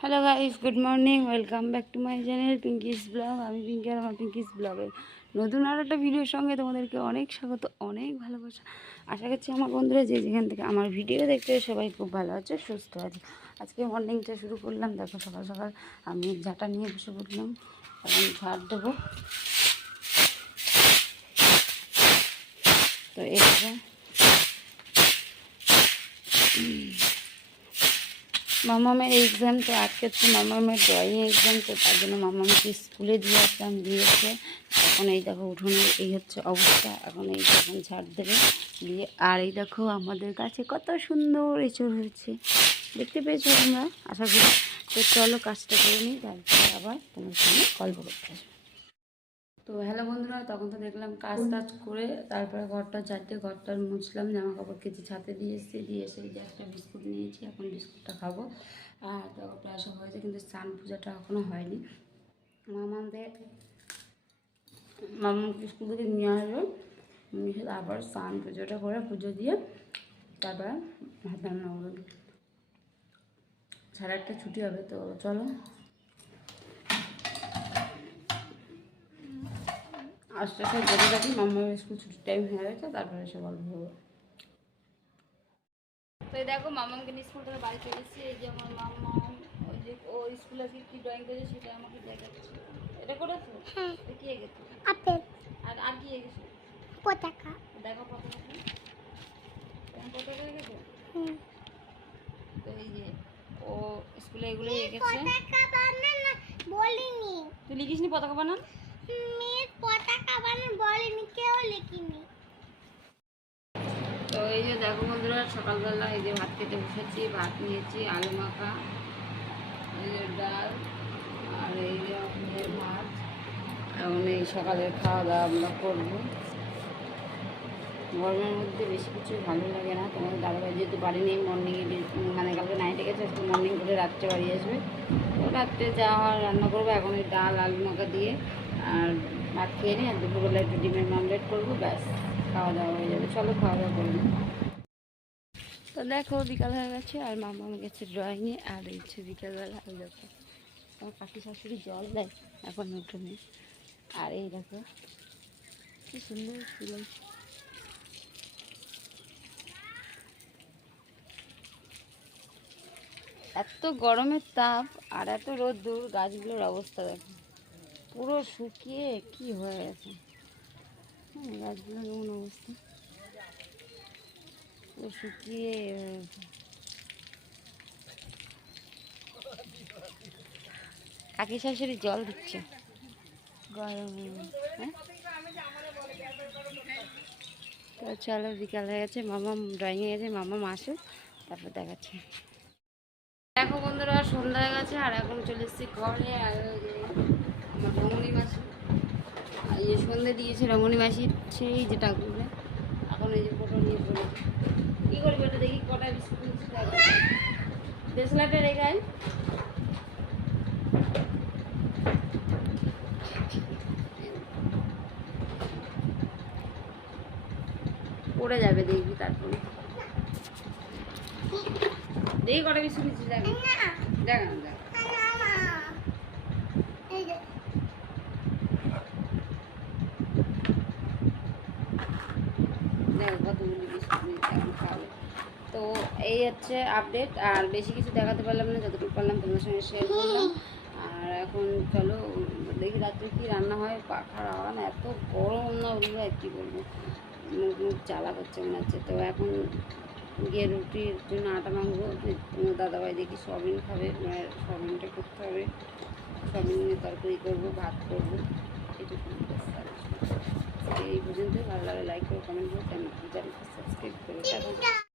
Hello guys good morning welcome back to my channel Pinki's blog আমি পিঙ্কি আর আমার পিঙ্কিস ব্লগের নতুন আর একটা ভিডিওর সঙ্গে তোমাদেরকে অনেক স্বাগত, অনেক ভালোবাসা। আশা করছি আমার বন্ধুরা যে যেখান থেকে আমার ভিডিও দেখতে সবাই খুব ভালো আছে, সুস্থ আছে। আজকে মর্নিংটা শুরু করলাম। দেখো সকাল সকাল আমি ঝাঁটা নিয়ে বসে পড়লাম, এখন ঝাড় দেবো। তো এটা মামামের এক্সাম তো আজকে তো মামামের ড্রয়িং এক্সাম তো তার জন্য মামামকে স্কুলে দিয়ে আসলাম দিয়েছে এখন এই দেখো উঠোনের এই হচ্ছে অবস্থা, এখন এই যখন ঝাড় দেবে, দিয়ে আর এই দেখো আমাদের কাছে কত সুন্দর এঁচড় হয়েছে, দেখতে পেয়েছ তোমরা? আশা করি। তো চলো কাজটা করে নিই, তারপরে আবার তোমার সঙ্গে গল্প করতে আসব। তো হ্যালো বন্ধুরা তখন তো দেখলাম কাজ টাজ করে তারপরে ঘরটা চারটে ঘরটা মুছলাম জামা কাপড় কেচে ছাতে দিয়ে এসেছি দিয়ে এসে যে একটা বিস্কুট নিয়েছি এখন বিস্কুটটা খাব। আর তো প্রায় সব হয়েছে কিন্তু স্নান পূজাটা এখনও হয়নি। মামাদের মামাকে স্কুল থেকে নিয়ে আসবে। নিয়ে তারপর স্নান পুজোটা করে পুজো দিয়ে তারপরে ভাত রান্না করবে সাড়ে আটটা ছুটি হবে তো চলো আস্তে আস্তে যেতে থাকি মামার স্কুল ছুটির টাইম হয়ে গেছে তারপরে এসে গল্প হব তো এই দেখো মামাকে নিয়ে স্কুল থেকে বাড়ি চলে এসেছি। এই যে আমার মামা ওই যে ও স্কুলে আজকে কী ড্রয়িং করেছে সেটা আমাকে দেখাচ্ছে। এটা করেছ? হ্যাঁ কি এগেছে আপেল। আর আর কি এগেছে পতাকা। দেখো পতাকা কি? পতাকা এগেছো হুম। তো এই যে ও স্কুলে এগুলো এগেছে পতাকা বানানো বলিনি। তুই লিখিসনি পতাকা বানান? পতাকা বানানো বলিনি, কেউ লিখিনি। তো এই যে দেখো বন্ধুরা, সকালবেলা এই যে ভাত খেতে বসেছি, ভাত নিয়েছি, আলু মাখা, এই যে ডাল, আর এই যে মাছ এখন এই সকালের খাওয়া দাওয়া আমরা করব। গরমের মধ্যে বেশি কিছু ভালো লাগে না। তোমার দাদাভাই যেহেতু বাড়ি নেই মর্নিংয়ে মানে কালকে নাইটে গেছে একটু মর্নিং করে রাত্রে বাড়ি আসবে। তো রাত্রে যা হয় রান্না করব, এখন ওই ডাল, আলু মাখা দিয়ে, আর ভাত খেয়ে আর দুপুরবেলা একটু ডিমের মামলেট করব, ব্যাস খাওয়া দাওয়া হয়ে যাবে। চলো খাওয়া দাওয়া করব তো দেখো, বিকাল হয়ে গেছে আর মামা গেছে ড্রয়িংয়ে আর হচ্ছে বিকালবেলা ওই দেখো। আমার কাকি শাশুড়ি জল দেয়, এখন উঠোনে। আর এই দেখো, কি সুন্দর ফুল। এত গরমের তাপ আর এত রোদ্দুর, গাছগুলোর অবস্থা দেখো। পুরো শুকিয়ে কি হয়ে গেছে? গাছগুলোর এমন অবস্থা? পুরো শুকিয়ে। কাকি শাশুড়ি জল দিচ্ছে। গরমে হ্যাঁ তো চলো, বিকাল হয়ে গেছে, মামা ড্রয়িংয়ে গেছে, মামা মাসে তারপর দেখাচ্ছে। দেখো বন্ধুরা, সন্ধ্যা হয়ে গেছে, আর এখন চলে এসেছি ঘরে। আর রমণী মাসি। আর এই যে সন্ধে দিয়েছে রমণী মাসির সেই যে ঠাকুরে এখন এই যে ফটো নিয়ে পড়ে কী করবি এটা দেখি, কটা বিস্কুট দেশলাটা রেখায় পড়ে যাবে দেখবি তারপরে। দেখি কটা বিস্কুট দেখ। দেখ না দেখ এই যে দেখো কতগুলি বিস্কুট নিচ্ছে এখন খাবে তো এই হচ্ছে আপডেট আর বেশি কিছু দেখাতে পারলাম না, যতটুকু পারলাম তোমার সঙ্গে শেয়ার করলাম। আর এখন চলো, দেখি রাত্রে কি রান্না হয়, পাখার আওয়াজ, এত গরম না ওগুলো আর কী বলব। মুখ মুখ জ্বালা করছে মনে হচ্ছে। তো এখন গিয়ে রুটির জন্য আটা তোমার দাদাভাই দেখি সবিন খাবে মায়ের সবিনটা করতে হবে। সবিন নিয়ে তরকারি করব, ভাত করব এটুকু না। এই পর্যন্তই ভালো লাগে লাইক করে কমেন্ট করে চ্যানেলটি সাবস্ক্রাইব করো